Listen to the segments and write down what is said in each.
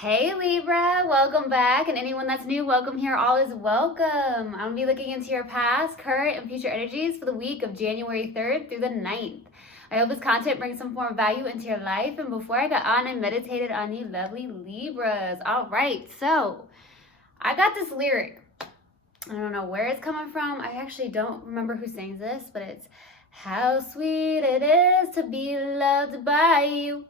Hey Libra, welcome back, and anyone that's new, welcome here. All is welcome. I'm gonna be looking into your past, current, and future energies for the week of January 3rd through the 9th. I hope this content brings some form of value into your life. And before I got on, I meditated on you lovely Libras. All right, so I got this lyric. I don't know where it's coming from. I actually don't remember who sings this, but it's how sweet it is to be loved by you.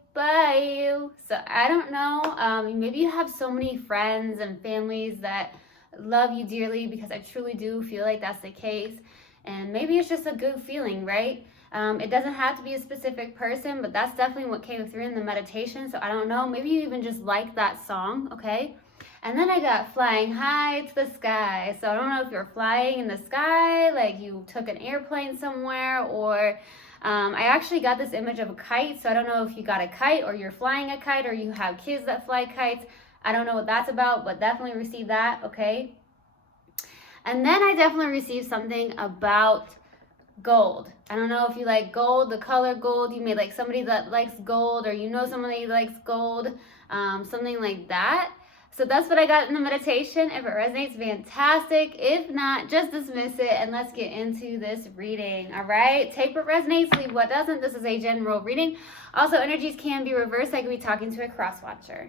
So I don't know, maybe you have so many friends and families that love you dearly, because I truly do feel like that's the case. And maybe it's just a good feeling, right? It doesn't have to be a specific person, but that's definitely what came through in the meditation. So I don't know, maybe you even just like that song, okay? And then I got flying high to the sky. So I don't know if you're flying in the sky, like you took an airplane somewhere, or I actually got this image of a kite. So I don't know if you got a kite, or you're flying a kite, or you have kids that fly kites. I don't know what that's about, but definitely received that, okay? And then I definitely received something about gold. I don't know if you like gold, the color gold. You may like somebody that likes gold, or you know somebody that likes gold, something like that. So that's what I got in the meditation. If it resonates, fantastic. If not, just dismiss it and let's get into this reading. All right, take what resonates, leave what doesn't. This is a general reading. Also, energies can be reversed. I could be talking to a cross watcher.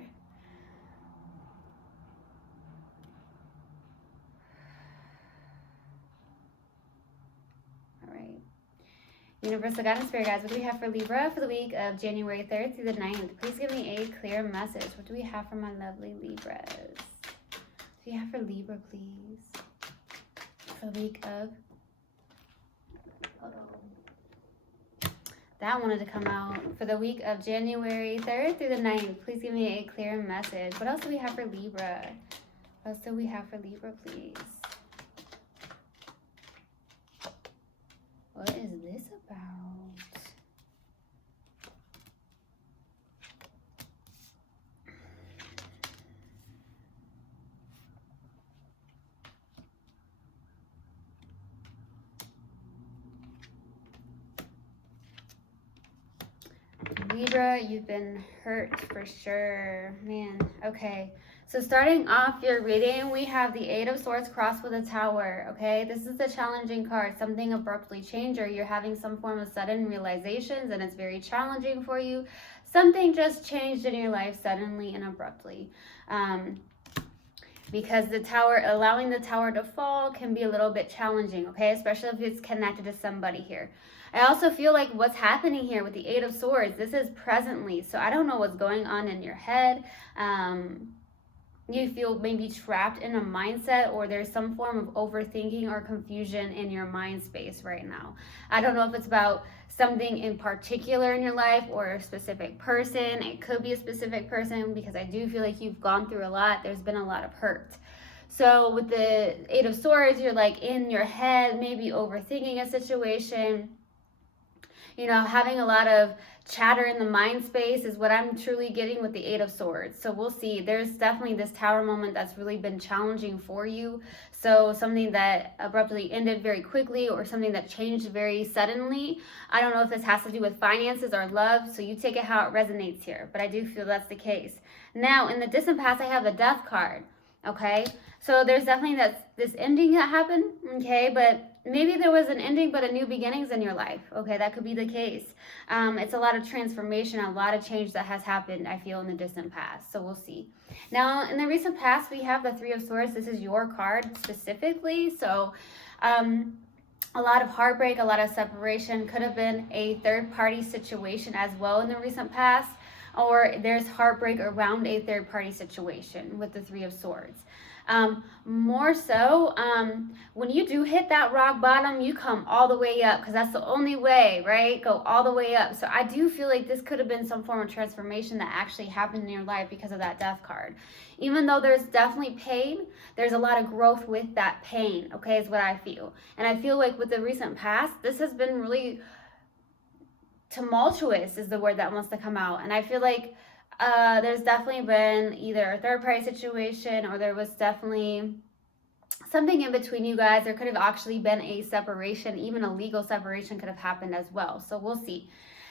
Universal guidance, spirit guides, what do we have for Libra for the week of January 3rd through the 9th? Please give me a clear message. What do we have for my lovely Libras? What do we have for Libra, please? For the week of... Hold on. That wanted to come out. For the week of January 3rd through the 9th, please give me a clear message. What else do we have for Libra? What else do we have for Libra, please? What is this about? Libra, you've been hurt for sure. Man, okay. So starting off your reading, we have the Eight of Swords crossed with a Tower, okay? This is the challenging card. Something abruptly changed, or you're having some form of sudden realizations and it's very challenging for you. Something just changed in your life suddenly and abruptly. Because the Tower, allowing the Tower to fall can be a little bit challenging, okay? Especially if it's connected to somebody here. I also feel like what's happening here with the Eight of Swords, this is presently. So I don't know what's going on in your head. You feel maybe trapped in a mindset, or there's some form of overthinking or confusion in your mind space right now. I don't know if it's about something in particular in your life or a specific person. It could be a specific person, because I do feel like you've gone through a lot. There's been a lot of hurt. So with the Eight of Swords, you're like in your head, maybe overthinking a situation. You know, having a lot of chatter in the mind space is what I'm truly getting with the Eight of Swords. So we'll see. There's definitely this Tower moment that's really been challenging for you. So something that abruptly ended very quickly, or something that changed very suddenly. I don't know if this has to do with finances or love, so you take it how it resonates here. But I do feel that's the case. Now, in the distant past, I have the Death card. Okay, so there's definitely this ending that happened, okay, but maybe there was an ending but a new beginnings in your life, okay, that could be the case. It's a lot of transformation, a lot of change that has happened, I feel, in the distant past, so we'll see. Now, in the recent past, we have the Three of Swords. This is your card specifically, so a lot of heartbreak, a lot of separation. Could have been a third-party situation as well in the recent past, or there's heartbreak around a third-party situation with the Three of Swords. More so, when you do hit that rock bottom, you come all the way up, because that's the only way, right? Go all the way up. So I do feel like this could have been some form of transformation that actually happened in your life because of that Death card. Even though there's definitely pain, there's a lot of growth with that pain, okay, is what I feel. And I feel like with the recent past, this has been really tumultuous is the word that wants to come out. And I feel like there's definitely been either a third-party situation, or there was definitely something in between you guys. There could have actually been a separation. Even a legal separation could have happened as well. So we'll see.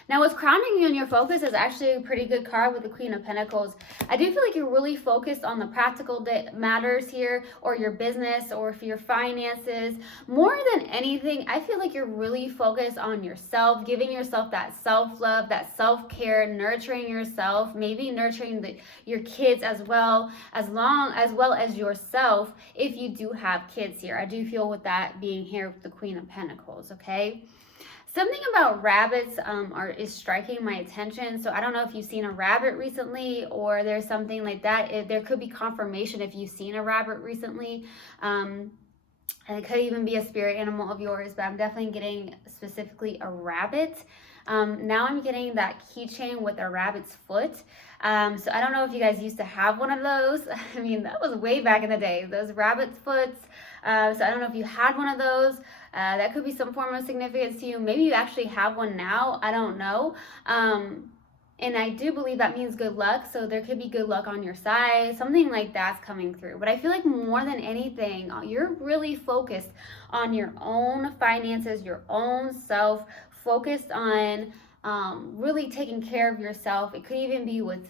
Now, what's crowning you in your focus is actually a pretty good card with the Queen of Pentacles. I do feel like you're really focused on the practical matters here, or your business, or for your finances. More than anything, I feel like you're really focused on yourself, giving yourself that self-love, that self-care, nurturing yourself, maybe nurturing your kids as well as yourself, if you do have kids here. I do feel with that being here with the Queen of Pentacles, okay? Something about rabbits is striking my attention. So I don't know if you've seen a rabbit recently, or there's something like that. There could be confirmation if you've seen a rabbit recently. And it could even be a spirit animal of yours, but I'm definitely getting specifically a rabbit. Now I'm getting that keychain with a rabbit's foot. So I don't know if you guys used to have one of those. I mean, that was way back in the day, those rabbit's foots. So I don't know if you had one of those. That could be some form of significance to you. Maybe you actually have one now. I don't know. And I do believe that means good luck. So there could be good luck on your side. Something like that's coming through. But I feel like more than anything, you're really focused on your own finances, your own self, focused on really taking care of yourself. It could even be with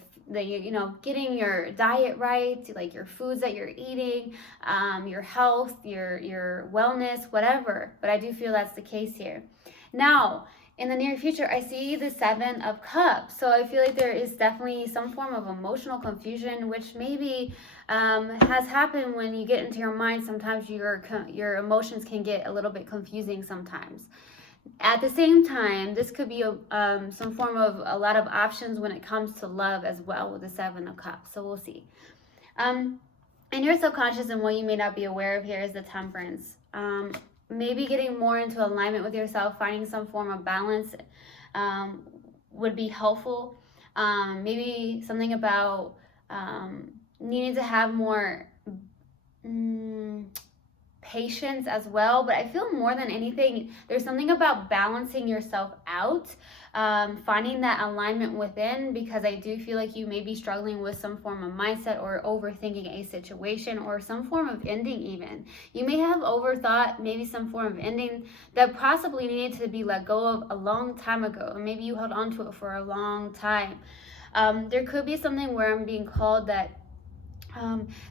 getting your diet right, like your foods that you're eating, your health, your wellness, whatever. But I do feel that's the case here. Now, in the near future, I see the Seven of Cups. So I feel like there is definitely some form of emotional confusion, which maybe has happened when you get into your mind. Sometimes your emotions can get a little bit confusing sometimes. At the same time, this could be some form of a lot of options when it comes to love as well with the Seven of Cups. So we'll see. And your subconscious, and what you may not be aware of here, is the Temperance. Maybe getting more into alignment with yourself, finding some form of balance would be helpful. Maybe something about needing to have more patience as well. But I feel more than anything, there's something about balancing yourself out, finding that alignment within, because I do feel like you may be struggling with some form of mindset or overthinking a situation, or some form of ending even. You may have overthought maybe some form of ending that possibly needed to be let go of a long time ago, or maybe you held on to it for a long time. There could be something where I'm being called that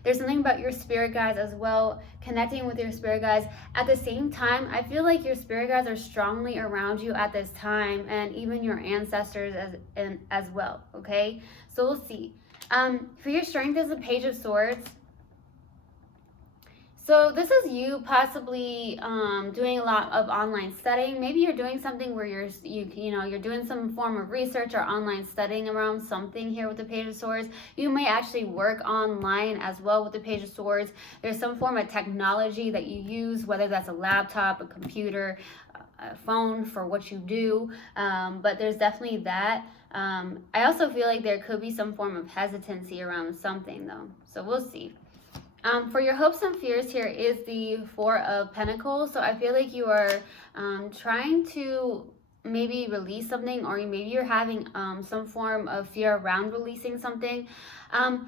there's something about your spirit guides as well, connecting with your spirit guides. At the same time, I feel like your spirit guides are strongly around you at this time, and even your ancestors as well, okay? So we'll see. For your strength is the Page of Swords. So this is you possibly doing a lot of online studying. Maybe you're doing something where you're doing some form of research or online studying around something here with the Page of Swords. You may actually work online as well with the Page of Swords. There's some form of technology that you use, whether that's a laptop, a computer, a phone for what you do. But there's definitely that. I also feel like there could be some form of hesitancy around something though. So we'll see. For your hopes and fears here is the Four of Pentacles. So I feel like you are trying to maybe release something, or maybe you're having some form of fear around releasing something. I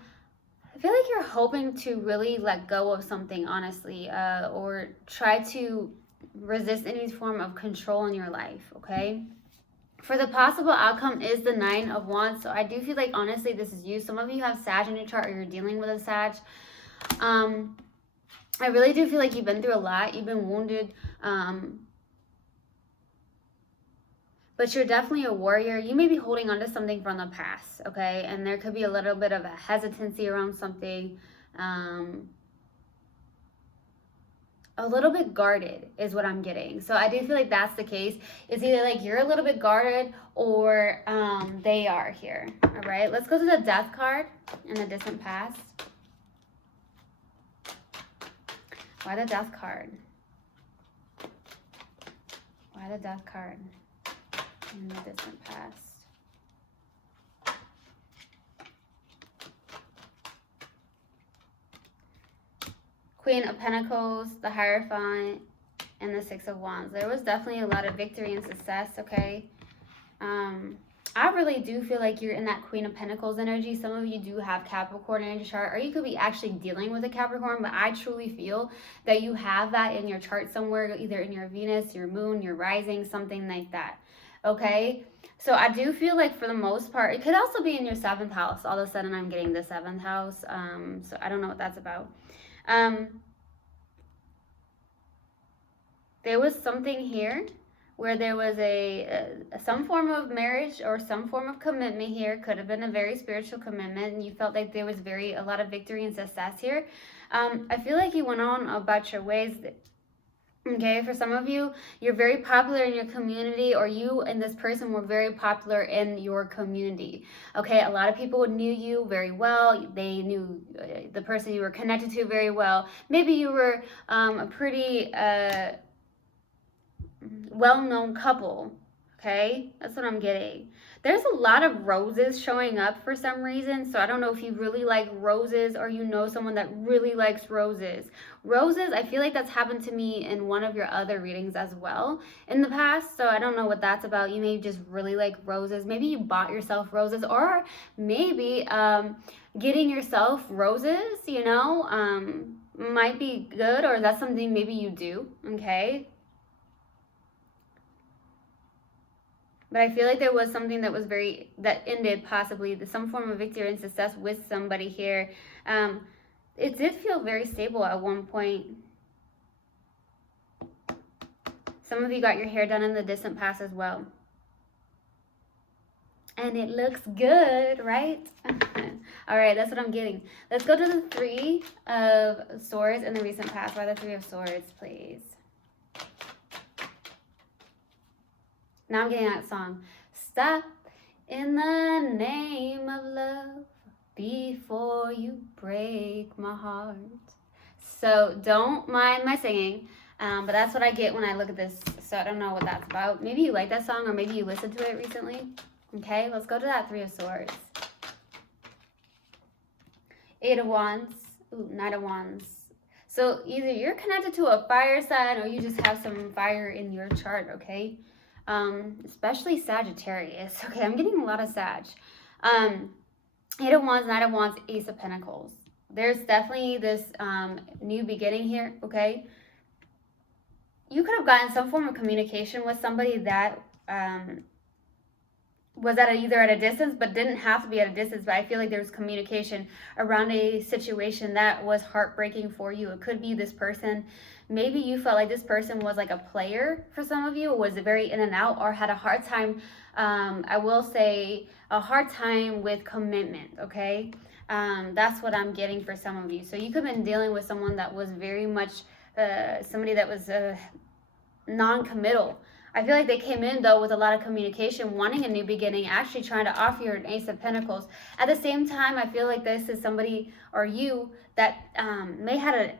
feel like you're hoping to really let go of something, honestly, or try to resist any form of control in your life, okay? For the possible outcome is the Nine of Wands. So I do feel like, honestly, this is you. Some of you have Sag in your chart, or you're dealing with a Sag. I really do feel like you've been through a lot. You've been wounded. But you're definitely a warrior. You may be holding on to something from the past, okay? And there could be a little bit of a hesitancy around something. A little bit guarded is what I'm getting. So I do feel like that's the case. It's either like you're a little bit guarded, or they are here. All right, let's go to the Death card in the distant past. Why the Death card? Why the Death card in the distant past? Queen of Pentacles, the Hierophant, and the Six of Wands. There was definitely a lot of victory and success, okay? I really do feel like you're in that Queen of Pentacles energy. Some of you do have Capricorn in your chart, or you could be actually dealing with a Capricorn, but I truly feel that you have that in your chart somewhere, either in your Venus, your moon, your rising, something like that. okay? So I do feel like for the most part, it could also be in your 7th house. All of a sudden I'm getting the 7th house. So I don't know what that's about. There was something here where there was some form of marriage or some form of commitment here. Could have been a very spiritual commitment, and you felt like there was a lot of victory and success here. I feel like you went on about your ways. Okay, for some of you, you're very popular in your community, or you and this person were very popular in your community. Okay, a lot of people knew you very well. They knew the person you were connected to very well. Maybe you were a pretty well-known couple. Okay, that's what I'm getting. There's a lot of roses showing up for some reason, so I don't know if you really like roses or you know someone that really likes roses. Roses, I feel like that's happened to me in one of your other readings as well in the past, so I don't know what that's about. You may just really like roses. Maybe you bought yourself roses, or maybe getting yourself roses, you know, might be good, or that's something maybe you do, okay? But I feel like there was something that that ended possibly some form of victory and success with somebody here. It did feel very stable at one point. Some of you got your hair done in the distant past as well. And it looks good, right? All right, that's what I'm getting. Let's go to the 3 of Swords in the recent past. Why the 3 of Swords, please? Now I'm getting that song. Stop in the name of love before you break my heart. So don't mind my singing, but that's what I get when I look at this. So I don't know what that's about. Maybe you like that song, or maybe you listened to it recently. Okay, let's go to that 3 of Swords. 8 of Wands. Ooh, 9 of Wands. So either you're connected to a fire sign, or you just have some fire in your chart, okay? Especially Sagittarius. Okay, I'm getting a lot of Sag. 8 of Wands, 9 of Wands, Ace of Pentacles. There's definitely this new beginning here, okay? You could have gotten some form of communication with somebody that was either at a distance, but didn't have to be at a distance. But I feel like there was communication around a situation that was heartbreaking for you. It could be this person. Maybe you felt like this person was like a player for some of you, was very in and out, or had a hard time, I will say, a hard time with commitment, okay? That's what I'm getting for some of you. So you could have been dealing with someone that was very much, somebody that was non-committal. I feel like they came in, though, with a lot of communication, wanting a new beginning, actually trying to offer you an Ace of Pentacles. At the same time, I feel like this is somebody, or you, that may had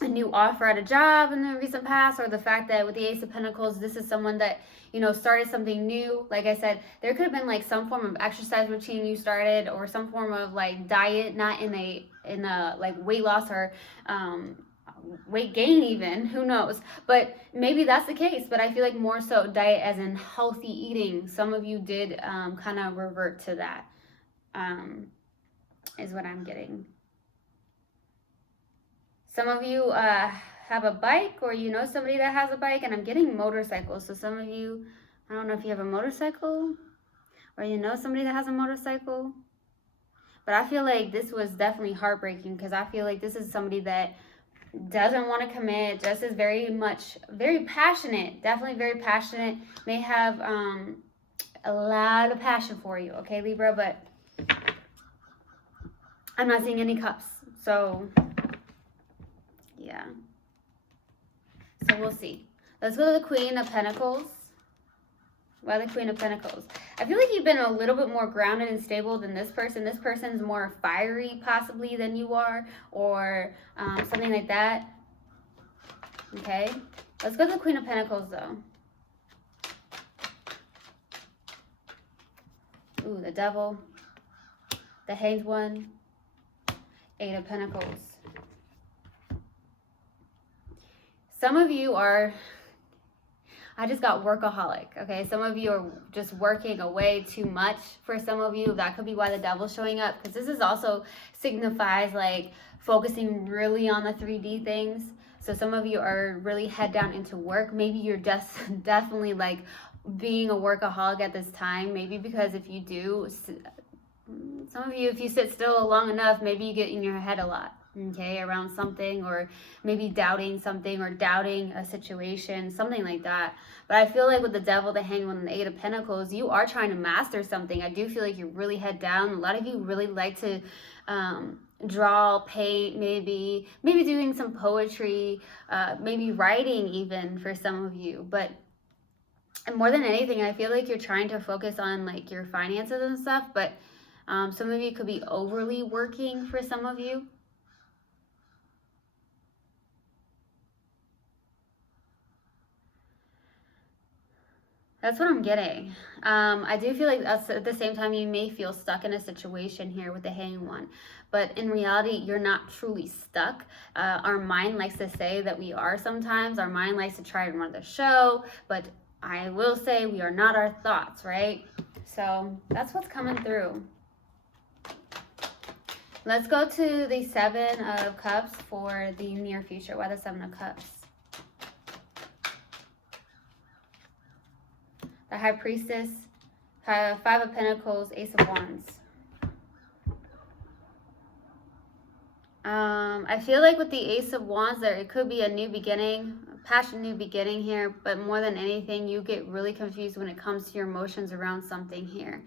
a new offer at a job in the recent past, or the fact that with the Ace of Pentacles, this is someone that, you know, started something new. Like I said, there could have been like some form of exercise routine you started, or some form of like diet, not in a like weight loss or weight gain even, who knows, but maybe that's the case. But I feel like more so diet as in healthy eating. Some of you did kind of revert to that, is what I'm getting. Some of you have a bike, or you know somebody that has a bike, and I'm getting motorcycles. So some of you, I don't know if you have a motorcycle, or you know somebody that has a motorcycle, but I feel like this was definitely heartbreaking, because I feel like this is somebody that doesn't want to commit, just is very passionate, definitely very passionate, may have a lot of passion for you, okay, Libra, but I'm not seeing any cups, so yeah. So we'll see. Let's go to the Queen of Pentacles. Why the Queen of Pentacles? I feel like you've been a little bit more grounded and stable than this person. This person's more fiery possibly than you are, or something like that. Okay. Let's go to the Queen of Pentacles, though. Ooh, the Devil. The Hanged One. 8 of Pentacles. Some of you are, I just got workaholic, okay? Some of you are just working away too much. For some of you, that could be why the Devil's showing up, because this is also signifies like focusing really on the 3D things. So some of you are really head down into work. Maybe you're just definitely like being a workaholic at this time. Maybe because if you do, some of you, if you sit still long enough, maybe you get in your head a lot, okay, around something, or maybe doubting something, or doubting a situation, something like that. But I feel like with the Devil, the Hangman, and the Eight of Pentacles, you are trying to master something. I do feel like you're really head down. A lot of you really like to draw, paint, maybe doing some poetry, maybe writing even for some of you. But more than anything, I feel like you're trying to focus on like your finances and stuff, but some of you could be overly working for some of you. That's what I'm getting. I do feel like that's, at the same time, you may feel stuck in a situation here with the Hanged One. But in reality, you're not truly stuck. Our mind likes to say that we are sometimes. Our mind likes to try and run the show. But I will say we are not our thoughts, right? So that's what's coming through. Let's go to the Seven of Cups for the near future. Why the Seven of Cups? The High Priestess, Five of Pentacles, Ace of Wands. I feel like with the Ace of Wands, it could be a new beginning, a passionate new beginning here, but more than anything, you get really confused when it comes to your emotions around something here.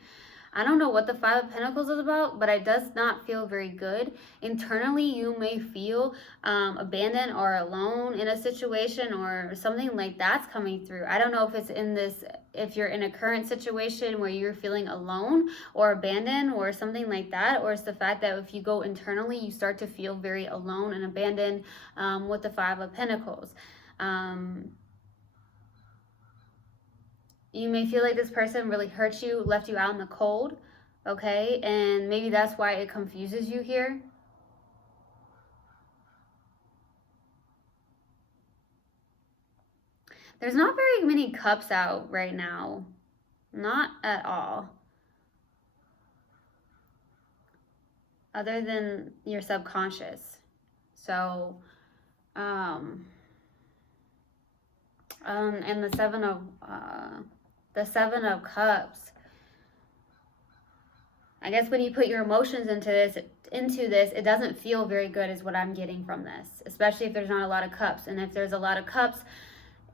I don't know what the Five of Pentacles is about, but it does not feel very good. Internally, you may feel abandoned or alone in a situation, or something like that's coming through. I don't know if it's in this, if you're in a current situation where you're feeling alone or abandoned or something like that, or it's the fact that if you go internally, you start to feel very alone and abandoned with the Five of Pentacles. You may feel like this person really hurt you, left you out in the cold, okay? And maybe that's why it confuses you here. There's not very many cups out right now. Not at all. Other than your subconscious. So, and the Seven of Cups. I guess when you put your emotions into this, it doesn't feel very good is what I'm getting from this. Especially if there's not a lot of cups. And if there's a lot of cups,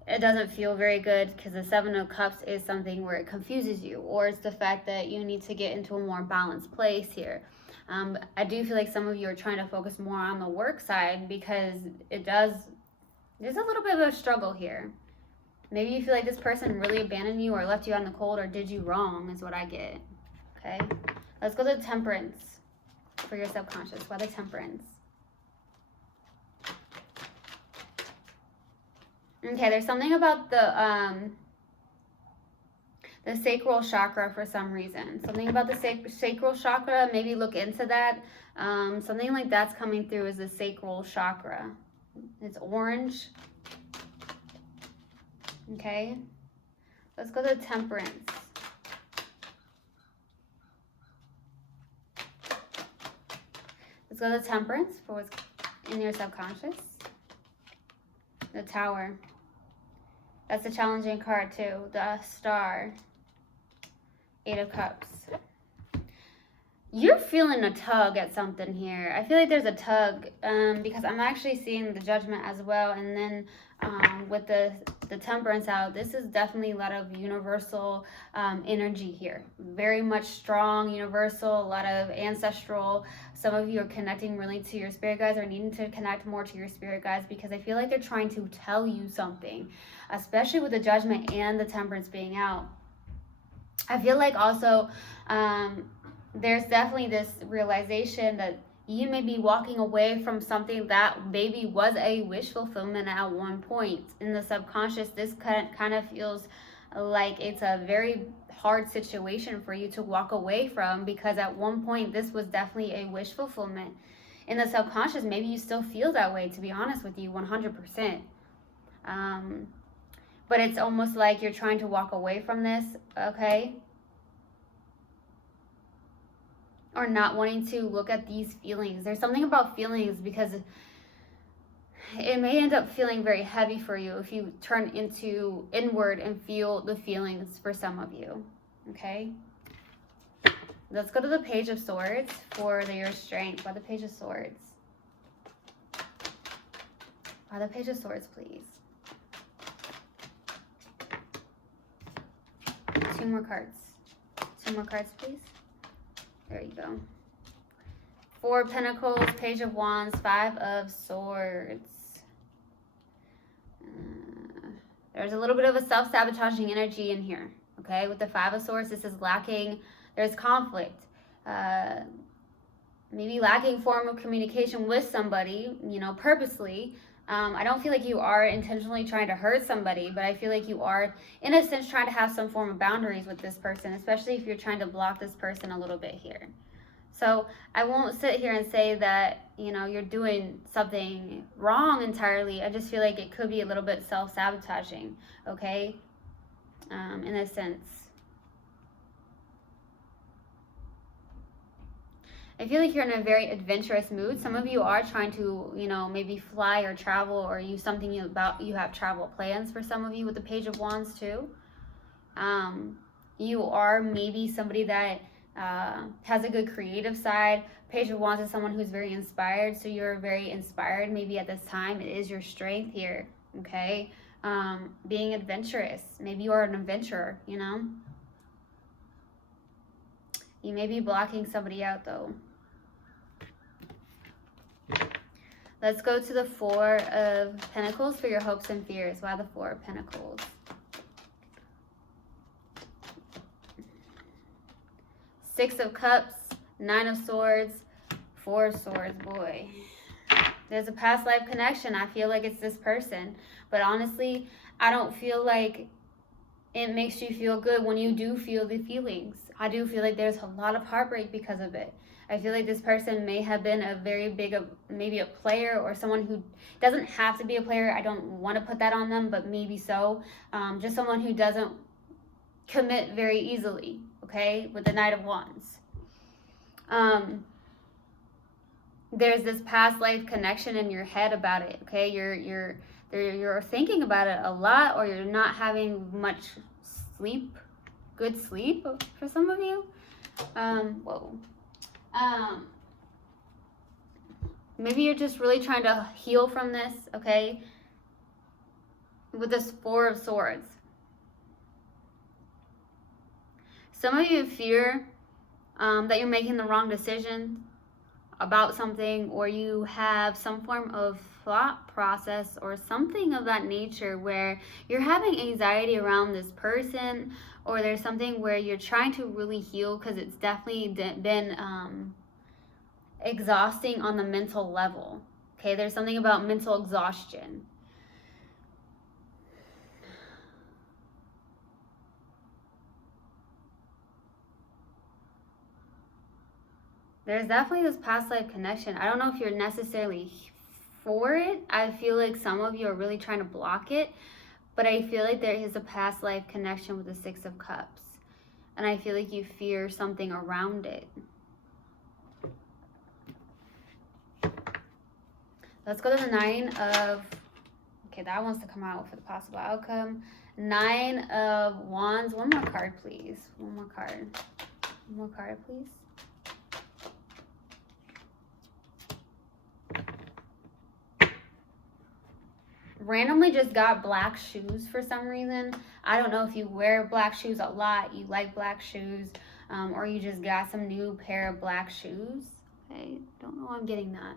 it doesn't feel very good, because the Seven of Cups is something where it confuses you. Or it's the fact that you need to get into a more balanced place here. I do feel like some of you are trying to focus more on the work side, because there's a little bit of a struggle here. Maybe you feel like this person really abandoned you or left you out in the cold or did you wrong is what I get. Okay. Let's go to Temperance for your subconscious. Why the Temperance? Okay, there's something about the sacral chakra for some reason. Something about the sacral chakra. Maybe look into that. Something like that's coming through is the sacral chakra. It's orange. Okay, let's go to Temperance. Let's go to Temperance for what's in your subconscious. The Tower. That's a challenging card too. The Star. Eight of Cups. You're feeling a tug at something here. I feel like there's a tug because I'm actually seeing the Judgment as well. And then with the Temperance out, this is definitely a lot of universal energy here. Very much strong, universal, a lot of ancestral. Some of you are connecting really to your spirit guides, or needing to connect more to your spirit guides, because I feel like they're trying to tell you something, especially with the Judgment and the Temperance being out. I feel like also there's definitely this realization that you may be walking away from something that maybe was a wish fulfillment at one point. In the subconscious, this kind of feels like it's a very hard situation for you to walk away from, because at one point this was definitely a wish fulfillment. In the subconscious, maybe you still feel that way, to be honest with you, 100%. But it's almost like you're trying to walk away from this, okay? Or not wanting to look at these feelings. There's something about feelings, because it may end up feeling very heavy for you if you turn into inward and feel the feelings for some of you. Okay? Let's go to the Page of Swords for your strength. Why the Page of Swords? Why the Page of Swords, please? 2 more cards. 2 more cards, please. There you go. 4 of Pentacles, Page of Wands, 5 of Swords. There's a little bit of a self-sabotaging energy in here, okay? With the 5 of Swords, this is lacking. There's conflict. Maybe lacking form of communication with somebody, you know, purposely. I don't feel like you are intentionally trying to hurt somebody, but I feel like you are, in a sense, trying to have some form of boundaries with this person, especially if you're trying to block this person a little bit here. So I won't sit here and say that, you know, you're doing something wrong entirely. I just feel like it could be a little bit self-sabotaging, okay, in a sense. I feel like you're in a very adventurous mood. Some of you are trying to, you know, maybe fly or travel or use something you have travel plans for some of you with the Page of Wands too. You are maybe somebody that has a good creative side. Page of Wands is someone who's very inspired. So you're very inspired maybe at this time. It is your strength here, okay? Being adventurous. Maybe you are an adventurer, you know? You may be blocking somebody out though. Let's go to the 4 of Pentacles for your hopes and fears. Why the 4 of Pentacles? Six of Cups, 9 of Swords, 4 of Swords. Boy, there's a past life connection. I feel like it's this person. But honestly, I don't feel like it makes you feel good when you do feel the feelings. I do feel like there's a lot of heartbreak because of it. I feel like this person may have been a very big, maybe a player or someone who doesn't have to be a player. I don't want to put that on them, but maybe so. Just someone who doesn't commit very easily, okay, with the Knight of Wands. There's this past life connection in your head about it, okay? You're thinking about it a lot, or you're not having much sleep, good sleep for some of you. Maybe you're just really trying to heal from this, okay? With this 4 of Swords. Some of you fear that you're making the wrong decision about something, or you have some form of thought process or something of that nature where you're having anxiety around this person, or there's something where you're trying to really heal because it's definitely been exhausting on the mental level. Okay, there's something about mental exhaustion. There's definitely this past life connection. I don't know if you're necessarily for it. I feel like some of you are really trying to block it, but I feel like there is a past life connection with the 6 of Cups, and I feel like you fear something around it. Let's go to the 9 of, okay, that wants to come out for the possible outcome. 9 of Wands. One more card, please. One more card. One more card, please. Randomly just got black shoes for some reason. I don't know if you wear black shoes a lot, you like black shoes, or you just got some new pair of black shoes. Okay, don't know why I'm getting that.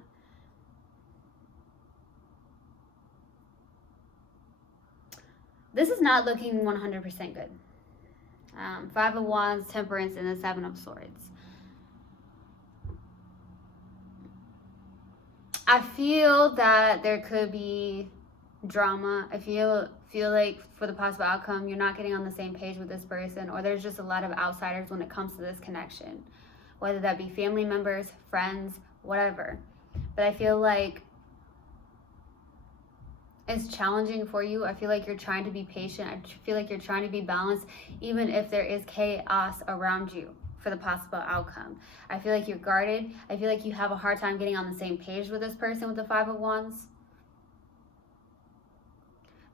This is not looking 100% good. 5 of Wands, Temperance, and the 7 of Swords. I feel that there could be drama. I feel like for the possible outcome, you're not getting on the same page with this person, or there's just a lot of outsiders when it comes to this connection, whether that be family members, friends, whatever. But I feel like it's challenging for you. I feel like you're trying to be patient. I feel like you're trying to be balanced, even if there is chaos around you for the possible outcome. I feel like you're guarded. I feel like you have a hard time getting on the same page with this person with the 5 of Wands.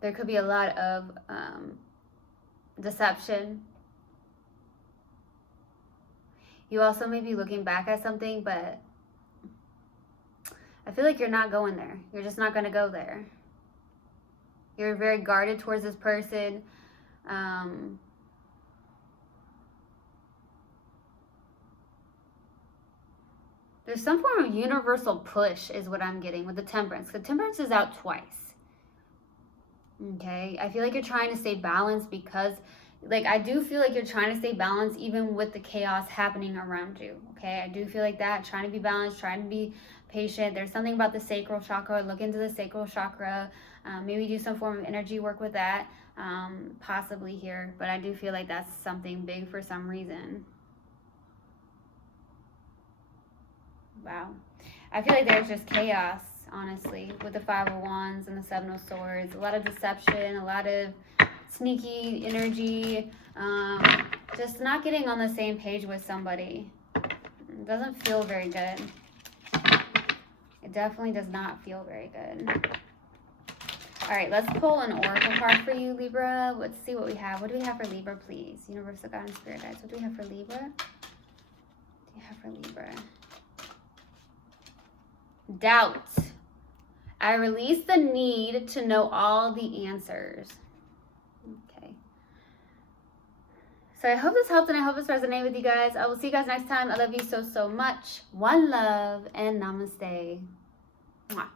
There could be a lot of deception. You also may be looking back at something, but I feel like you're not going there. You're just not going to go there. You're very guarded towards this person. There's some form of universal push is what I'm getting with the Temperance. The Temperance is out twice. Okay, I feel like you're trying to stay balanced because, like, I do feel like you're trying to stay balanced even with the chaos happening around you. Okay, I do feel like that. Trying to be balanced, trying to be patient. There's something about the sacral chakra. Look into the sacral chakra. Maybe do some form of energy work with that, possibly here. But I do feel like that's something big for some reason. Wow. I feel like there's just chaos, honestly, with the Five of Wands and the Seven of Swords. A lot of deception, a lot of sneaky energy, just not getting on the same page with somebody. It doesn't feel very good. It definitely does not feel very good. All right, let's pull an oracle card for you, Libra. Let's see what we have. What do we have for Libra, please? Universal God and Spirit Guides. What do we have for Libra? What do you have for Libra? Doubt. I release the need to know all the answers. Okay. So I hope this helped and I hope this resonated with you guys. I will see you guys next time. I love you so, so much. One love and namaste. Mwah.